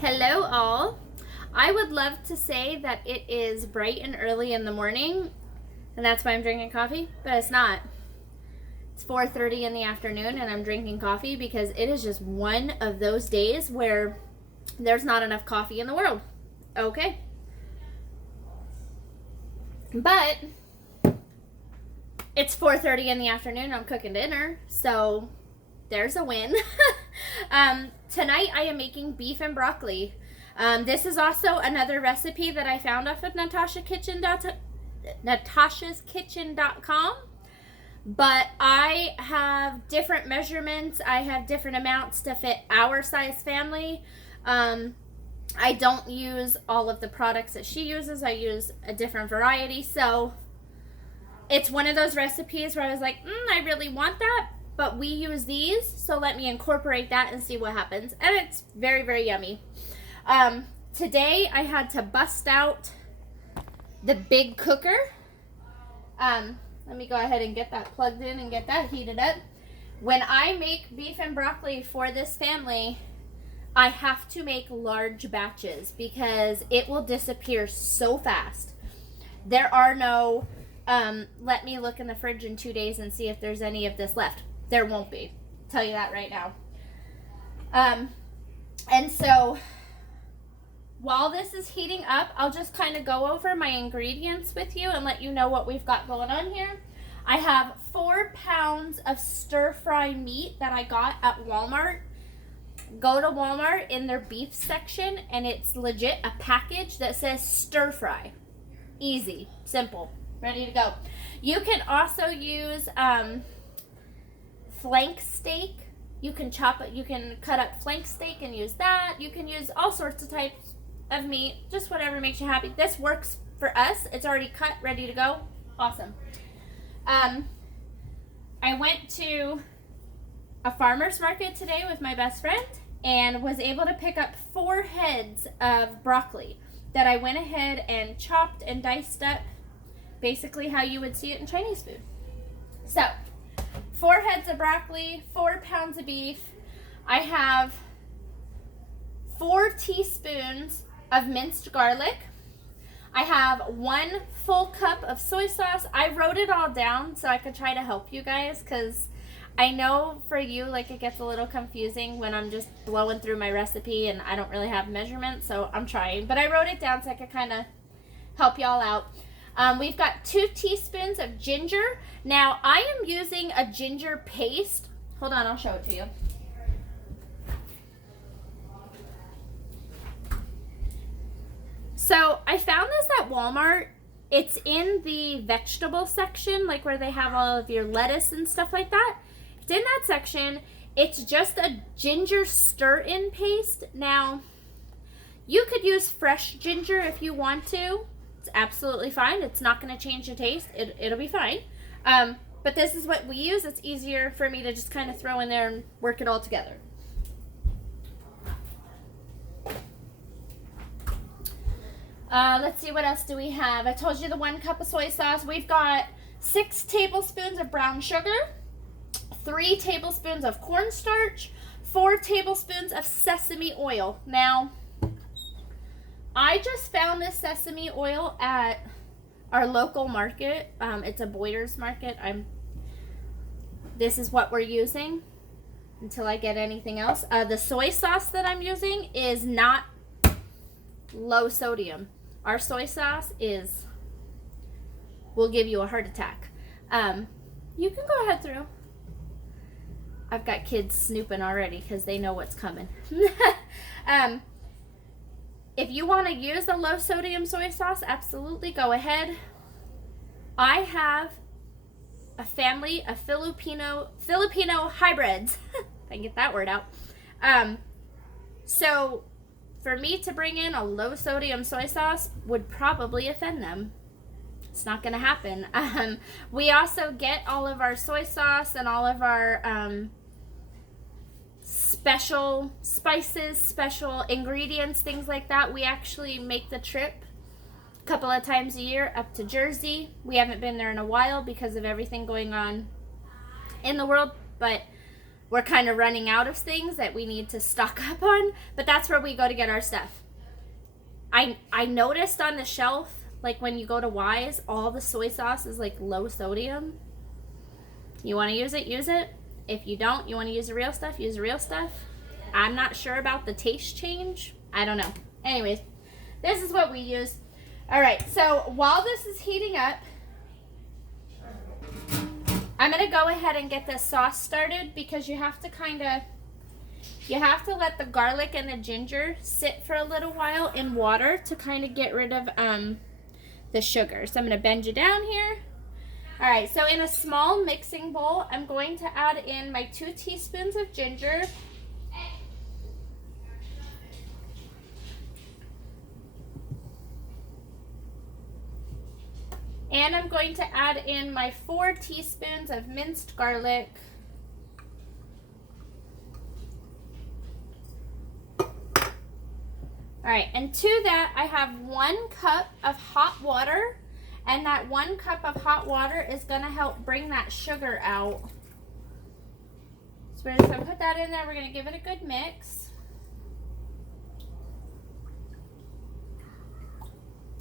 Hello, all. I would love to say that it is bright and early in the morning, and that's why I'm drinking coffee, but it's not. It's 4:30 in the afternoon, and I'm drinking coffee because it is just one of those days where there's not enough coffee in the world. Okay. But it's 4:30 in the afternoon, and I'm cooking dinner, so there's a win. Tonight I am making beef and broccoli. This is also another recipe that I found off of natasha'skitchen.com. But I have different measurements. I have different amounts to fit our size family. I don't use all of the products that she uses. I use a different variety. So it's one of those recipes where I was like, I really want that, but we use these, so let me incorporate that and see what happens. And it's very, very yummy. Today I had to bust out the big cooker. Let me go ahead and get that plugged in and get that heated up. When I make beef and broccoli for this family, I have to make large batches because it will disappear so fast. There are no, let me look in the fridge in 2 days and see if there's any of this left. There won't be. I'll tell you that right now. And so while this is heating up, I'll just kind of go over my ingredients with you and let you know what we've got going on here. I have 4 pounds of stir-fry meat that I got at Walmart. Go to Walmart in their beef section, and it's legit a package that says stir-fry. Easy, simple, ready to go. You can also use flank steak. You can chop it, you can cut up flank steak and use that. You can use all sorts of types of meat, just whatever makes you happy. This works for us. It's already cut, ready to go. Awesome. I went to a farmer's market today with my best friend and was able to pick up 4 heads of broccoli that I went ahead and chopped and diced up, basically how you would see it in Chinese food. So 4 heads of broccoli, 4 pounds of beef. I have 4 teaspoons of minced garlic. I have 1 full cup of soy sauce. I wrote it all down so I could try to help you guys, because I know for you, like, it gets a little confusing when I'm just blowing through my recipe and I don't really have measurements, so I'm trying. But I wrote it down so I could kind of help y'all out. We've got 2 teaspoons of ginger. Now, I am using a ginger paste. Hold on, I'll show it to you. So, I found this at Walmart. It's in the vegetable section, like where they have all of your lettuce and stuff like that. It's in that section. It's just a ginger stir-in paste. Now, you could use fresh ginger if you want to. It's absolutely fine. It's not going to change the taste. It'll be fine. But this is what we use. It's easier for me to just kind of throw in there and work it all together. Let's see, what else do we have? I told you the 1 cup of soy sauce. We've got 6 tablespoons of brown sugar, 3 tablespoons of cornstarch, 4 tablespoons of sesame oil. Now, I just found this sesame oil at our local market. It's a Boyer's market. This is what we're using until I get anything else. The soy sauce that I'm using is not low sodium. Our soy sauce will give you a heart attack. You can go ahead through. I've got kids snooping already because they know what's coming. If you want to use a low sodium soy sauce, absolutely go ahead. I have a family of Filipino hybrids. If I can get that word out. So for me to bring in a low sodium soy sauce would probably offend them. It's not going to happen. We also get all of our soy sauce and all of our special spices, special ingredients, things like that. We actually make the trip a couple of times a year up to Jersey. We haven't been there in a while because of everything going on in the world, but we're kind of running out of things that we need to stock up on, but that's where we go to get our stuff. I noticed on the shelf, like when you go to Wise, all the soy sauce is like low sodium. You want to use it, use it. If you don't, you want to use the real stuff, use the real stuff. I'm not sure about the taste change. I don't know. Anyways, this is what we use. All right, so while this is heating up, I'm going to go ahead and get this sauce started because you have to let the garlic and the ginger sit for a little while in water to kind of get rid of the sugar. So I'm going to bend you down here. All right, so in a small mixing bowl, I'm going to add in my 2 teaspoons of ginger. And I'm going to add in my 4 teaspoons of minced garlic. All right, and to that, I have 1 cup of hot water, and that 1 cup of hot water is gonna help bring that sugar out. So we're just gonna put that in there. We're gonna give it a good mix.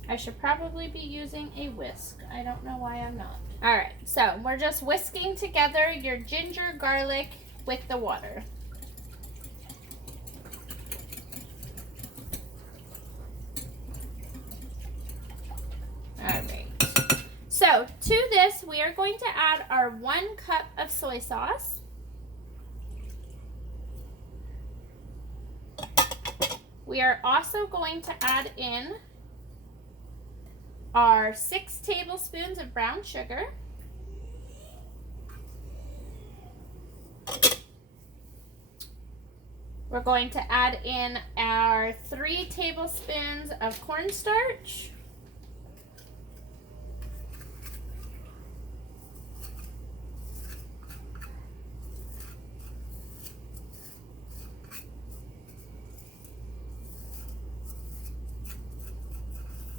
I should probably be using a whisk. I don't know why I'm not. All right, so we're just whisking together your ginger, garlic with the water. All right. So to this, we are going to add our 1 cup of soy sauce. We are also going to add in our 6 tablespoons of brown sugar. We're going to add in our 3 tablespoons of cornstarch.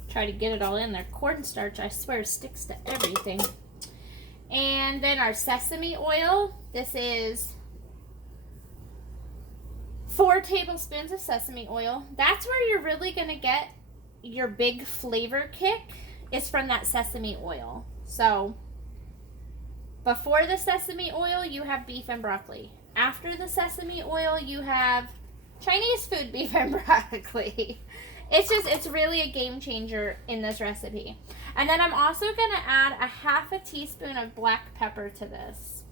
Try to get it all in there. Cornstarch, I swear, sticks to everything. And then our sesame oil. This is 4 tablespoons of sesame oil. That's where you're really going to get your big flavor kick, is from that sesame oil. So before the sesame oil, you have beef and broccoli. After the sesame oil, you have Chinese food beef and broccoli. It's really a game changer in this recipe. And then I'm also going to add a 1/2 teaspoon of black pepper to this.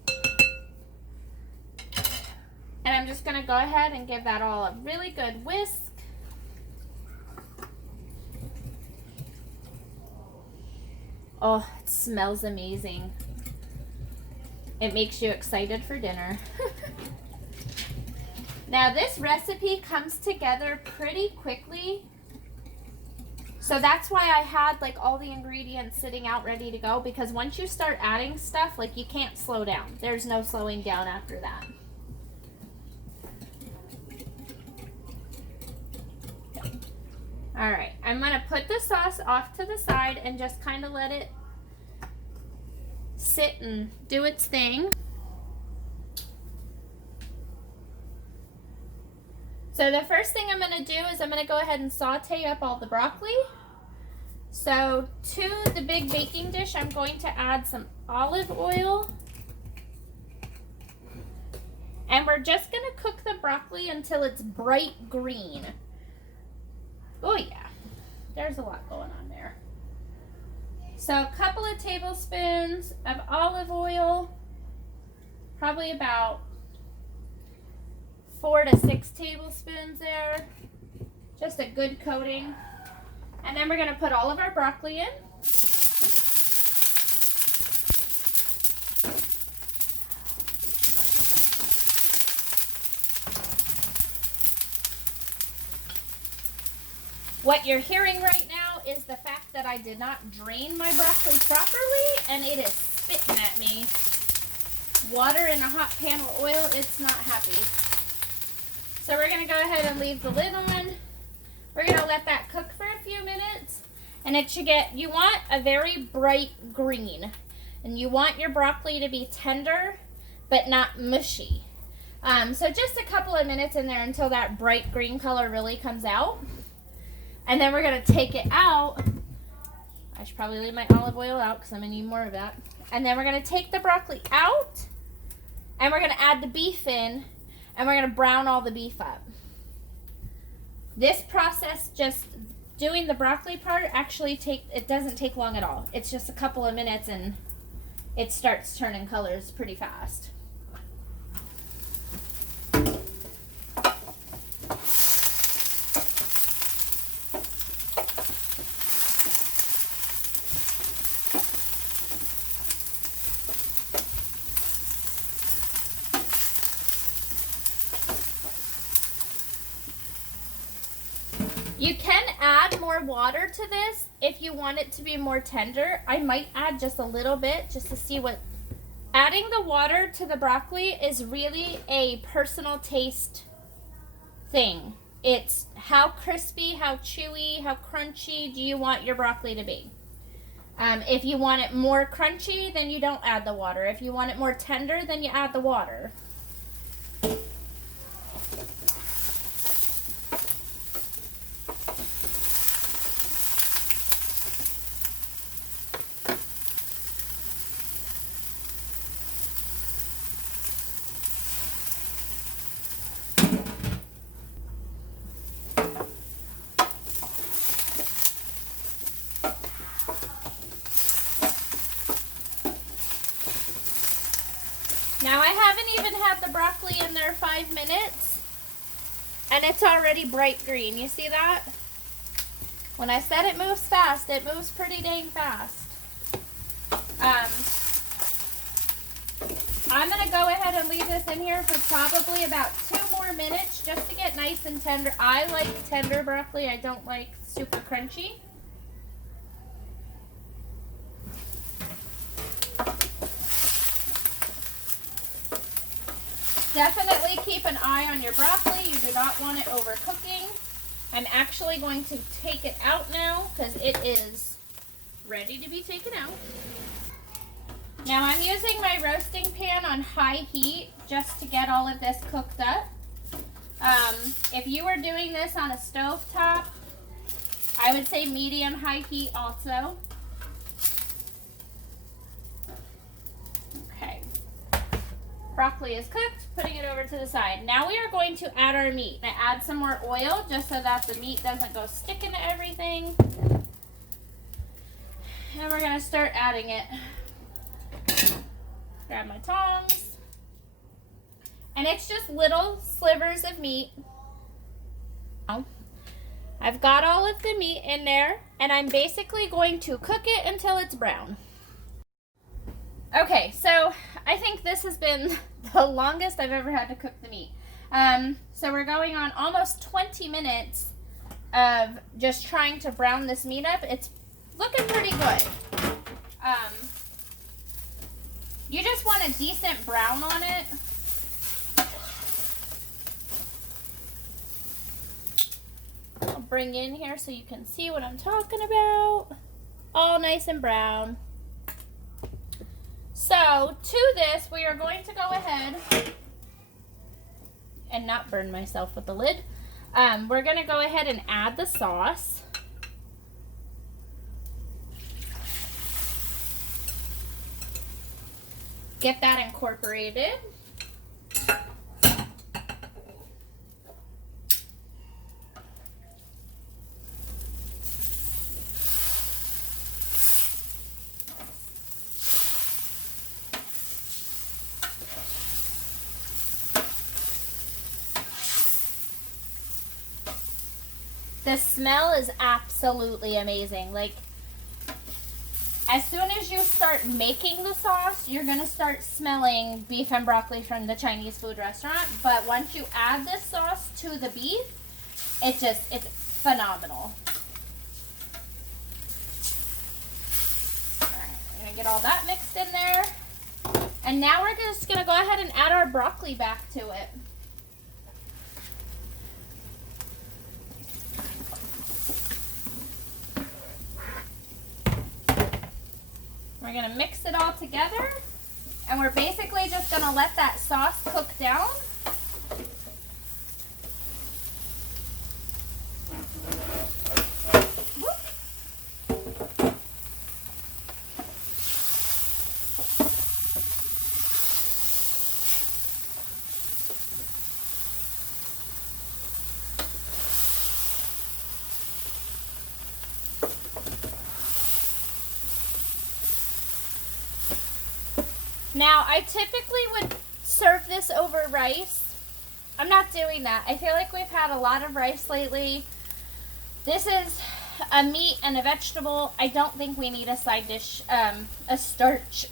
And I'm just going to go ahead and give that all a really good whisk. Oh, it smells amazing. It makes you excited for dinner. Now this recipe comes together pretty quickly. So that's why I had like all the ingredients sitting out ready to go, because once you start adding stuff, like you can't slow down. There's no slowing down after that. All right, I'm gonna put the sauce off to the side and just kind of let it sit and do its thing. So the first thing I'm going to do is I'm going to go ahead and saute up all the broccoli. So to the big baking dish, I'm going to add some olive oil. And we're just going to cook the broccoli until it's bright green. Oh yeah, there's a lot going on there. So a couple of tablespoons of olive oil, probably about 4 to 6 tablespoons there. Just a good coating. And then we're going to put all of our broccoli in. What you're hearing right now is the fact that I did not drain my broccoli properly, and it is spitting at me. Water in a hot pan with oil, it's not happy. So we're going to go ahead and leave the lid on. We're going to let that cook for a few minutes. And it should get, you want a very bright green. And you want your broccoli to be tender, but not mushy. So just a couple of minutes in there until that bright green color really comes out. And then we're going to take it out. I should probably leave my olive oil out because I'm going to need more of that. And then we're going to take the broccoli out. And we're going to add the beef in. And we're going to brown all the beef up. This process, just doing the broccoli part, actually it doesn't take long at all. It's just a couple of minutes and it starts turning colors pretty fast. You can add more water to this if you want it to be more tender. I might add just a little bit just to see what... Adding the water to the broccoli is really a personal taste thing. It's how crispy, how chewy, how crunchy do you want your broccoli to be. If you want it more crunchy, then you don't add the water. If you want it more tender, then you add the water. Now I haven't even had the broccoli in there 5 minutes and it's already bright green. You see that? When I said it moves fast, it moves pretty dang fast. I'm going to go ahead and leave this in here for probably about 2 more minutes just to get nice and tender. I like tender broccoli. I don't like super crunchy. Definitely keep an eye on your broccoli. You do not want it overcooking. I'm actually going to take it out now because it is ready to be taken out. Now I'm using my roasting pan on high heat just to get all of this cooked up. If you were doing this on a stove top, I would say medium-high heat also. Okay. Broccoli is cooked, putting it over to the side. Now we are going to add our meat. I add some more oil just so that the meat doesn't go sticking to everything. And we're going to start adding it. Grab my tongs. And it's just little slivers of meat. I've got all of the meat in there, and I'm basically going to cook it until it's brown. Okay, so I think this has been the longest I've ever had to cook the meat. So we're going on almost 20 minutes of just trying to brown this meat up. It's looking pretty good. You just want a decent brown on it. I'll bring in here so you can see what I'm talking about. All nice and brown. So to this, we are going to go ahead and not burn myself with the lid. We're going to go ahead and add the sauce. Get that incorporated. The smell is absolutely amazing. Like, as soon as you start making the sauce, you're going to start smelling beef and broccoli from the Chinese food restaurant. But once you add this sauce to the beef, it's phenomenal. All right, we're going to get all that mixed in there. And now we're just going to go ahead and add our broccoli back to it. We're going to mix it all together, and we're basically just going to let that sauce cook down Now, I typically would serve this over rice. I'm not doing that. I feel like we've had a lot of rice lately. This is a meat and a vegetable. I don't think we need a side dish, a starch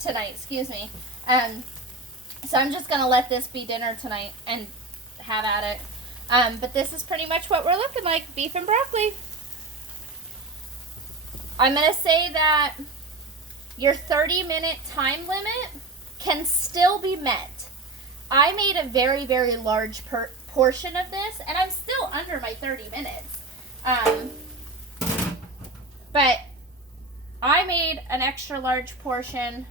tonight, excuse me. So I'm just going to let this be dinner tonight and have at it. But this is pretty much what we're looking like, beef and broccoli. I'm going to say that your 30-minute time limit can still be met. I made a very, very large portion of this, and I'm still under my 30 minutes. But I made an extra large portion.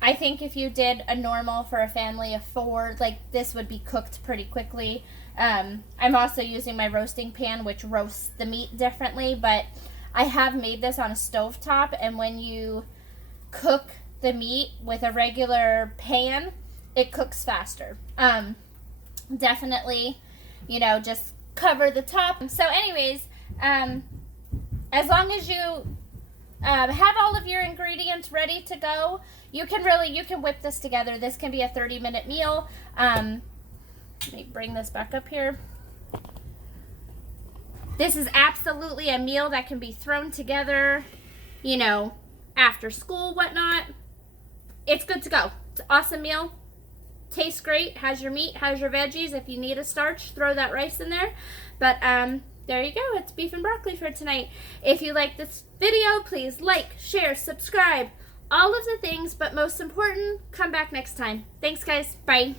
I think if you did a normal for a family of 4, like, this would be cooked pretty quickly. I'm also using my roasting pan, which roasts the meat differently, but I have made this on a stovetop, and when you cook the meat with a regular pan, it cooks faster. Definitely, you know, just cover the top. So anyways, as long as you have all of your ingredients ready to go, you can whip this together. This can be a 30-minute meal. Let me bring this back up here. This is absolutely a meal that can be thrown together, you know, after school, whatnot. It's good to go. It's an awesome meal. Tastes great. Has your meat, has your veggies. If you need a starch, throw that rice in there. But there you go. It's beef and broccoli for tonight. If you like this video, please like, share, subscribe, all of the things. But most important, come back next time. Thanks, guys. Bye.